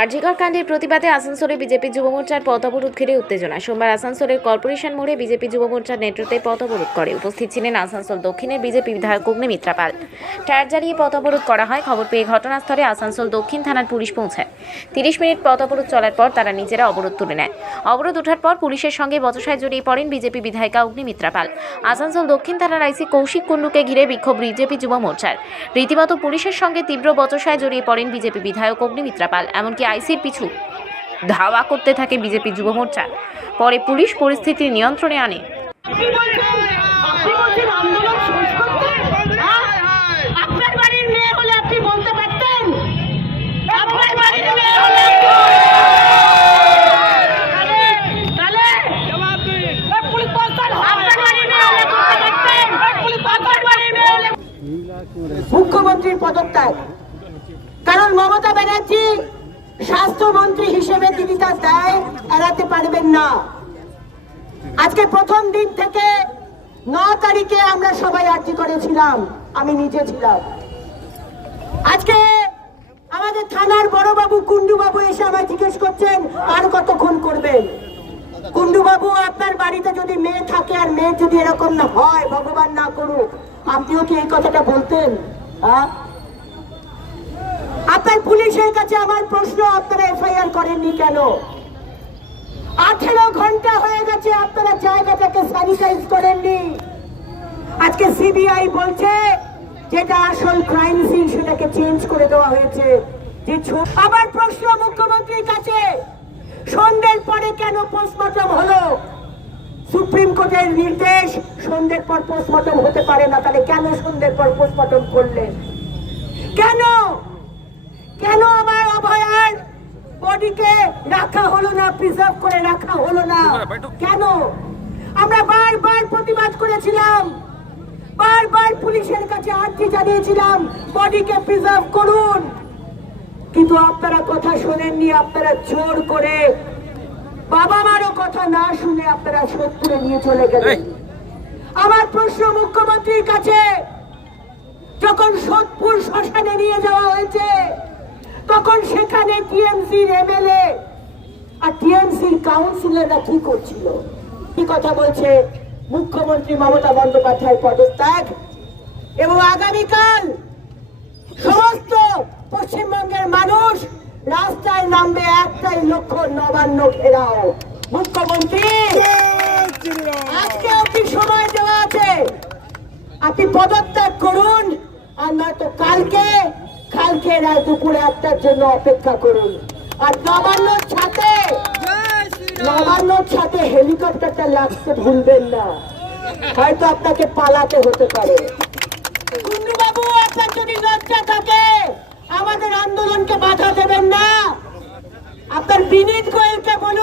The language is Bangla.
আরজিকর কাণ্ডের প্রতিবাদে আসানসোলে বিজেপি যুব মোর্চার পথ অবরোধ ঘিরে উত্তেজনা। সোমবার আসানসোলের কর্পোরেশন মোড়ে বিজেপি যুব মোর্চার নেতৃত্বে পথ অবরোধ করে। উপস্থিত ছিলেন আসানসোল দক্ষিণের বিজেপি বিধায়ক অগ্নিমিত্রা পাল। টায়ার জ্বালিয়ে পথ অবরোধ করা হয়। খবর পেয়ে ঘটনাস্থলে আসানসোল দক্ষিণ থানার পুলিশ পৌঁছায়। 30 মিনিট পথ অবরোধ চলার পর তারা নিজেরা অবরোধ তুলে নেয়। অবরোধ ওঠার পর পুলিশের সঙ্গে বচসায় জড়িয়ে পড়েন বিজেপি বিধায়িকা অগ্নিমিত্রা পাল। আসানসোল দক্ষিণ থানার আইসি কৌশিক কুণ্ডুকে ঘিরে বিক্ষোভ বিজেপি যুব মোর্চার। রীতিমতো পুলিশের সঙ্গে তীব্র বচসায় জড়িয়ে পড়েন বিজেপি বিধায়ক অগ্নিমিত্রা পাল। এমনকি আইসির পিছু ধাওয়া করতে থাকে বিজেপি যুব মোর্চা। পরে পুলিশ পরিস্থিতি নিয়ন্ত্রণে আনে। মুখ্যমন্ত্রীর পদত্যাগ, কারণ মমতা ব্যানার্জি স্বাস্থ্যমন্ত্রী হিসেবে তিনি তার দায় এড়াতে পারবেন না। আজকে প্রথম দিন থেকে 9 তারিখে আমরা সবাই আর্জি করেছিলাম, আমি নিজে ছিলাম। আজকে আমাদের থানার বড়বাবু কুণ্ডুবাবু এসে আমায় জিজ্ঞেস করছেন আর কতক্ষণ করবেন। কুণ্ডুবাবু, আপনার বাড়িতে যদি মেয়ে থাকে আর মেয়ে যদি এরকম না হয়, ভগবান না করুক, আপনিও কি এই কথাটা বলতেন? আপনার পুলিশের কাছে আমার প্রশ্ন, আপনারা এফআইআর করেননি কেন? 18 ঘন্টা হয়ে গেছে, আপনারা জায়গাটাকে স্যানিটাইজ করেননি। আজকে সিবিআই বলছে যেটা আসল ক্রাইম সিন সেটাকে চেঞ্জ করে দেওয়া হয়েছে। আবার প্রশ্ন মুখ্যমন্ত্রীর কাছে, সন্ধ্যের পরে কেন পোস্টমর্টম হলো? সুপ্রিম কোর্টের নির্দেশ, সন্ধ্যের পর পোস্টমর্টম হতে পারে না, তাহলে কেন সন্ধ্যের পর পোস্টমর্টম করলেন? কেন কেন আমার অভয়ার বডিকে রাখা হলো না, প্রিজার্ভ করে রাখা হলো না? কেন? আমরা বারবার প্রতিবাদ করেছিলাম, বারবার পুলিশের কাছে আর্জি জানিয়েছিলাম বডিকে প্রিজার্ভ করুন, কিন্তু আপনারা কথা শোনেননি। আপনারা জোর করে বাবা মারও কথা না শুনে আপনারা সোদপুরে নিয়ে চলে গেলেন। আমার প্রশ্ন মুখ্যমন্ত্রীর কাছে, যখন সোদপুর শ্মশানে নিয়ে যাওয়া হয়েছে তখন সেখানে টিএমসির এমএলএ আর টিএমসির কাউন্সিলররা কি করছিল? কি কথা বলছে? মুখ্যমন্ত্রী মমতা বন্দ্যোপাধ্যায় পদত্যাগ, এবং আগামীকাল সমস্ত পশ্চিমবঙ্গের মানুষ রাস্তায় নামবে একটাই লক্ষ্য, নবান্ন ঘেরাও। মুখ্যমন্ত্রী, আজকে অব্দি সময় দেওয়া আছে, আপনি পদত্যাগ করুন, আর নয়তো কালকে রাত দুপুরে 1টার জন্য অপেক্ষা করুন। আর নবান্নর ছাদে হেলিকপ্টারটা লাগতে ভুলবেন না, হয়তো আপনাকে পালাতে হতে পারে। কুণ্ডুবাবু, আপনার যদি লজ্জা থাকে আমাদের আন্দোলনকে বাধা দেবেন না। আপনার বিনীত গোয়েলকে বলুন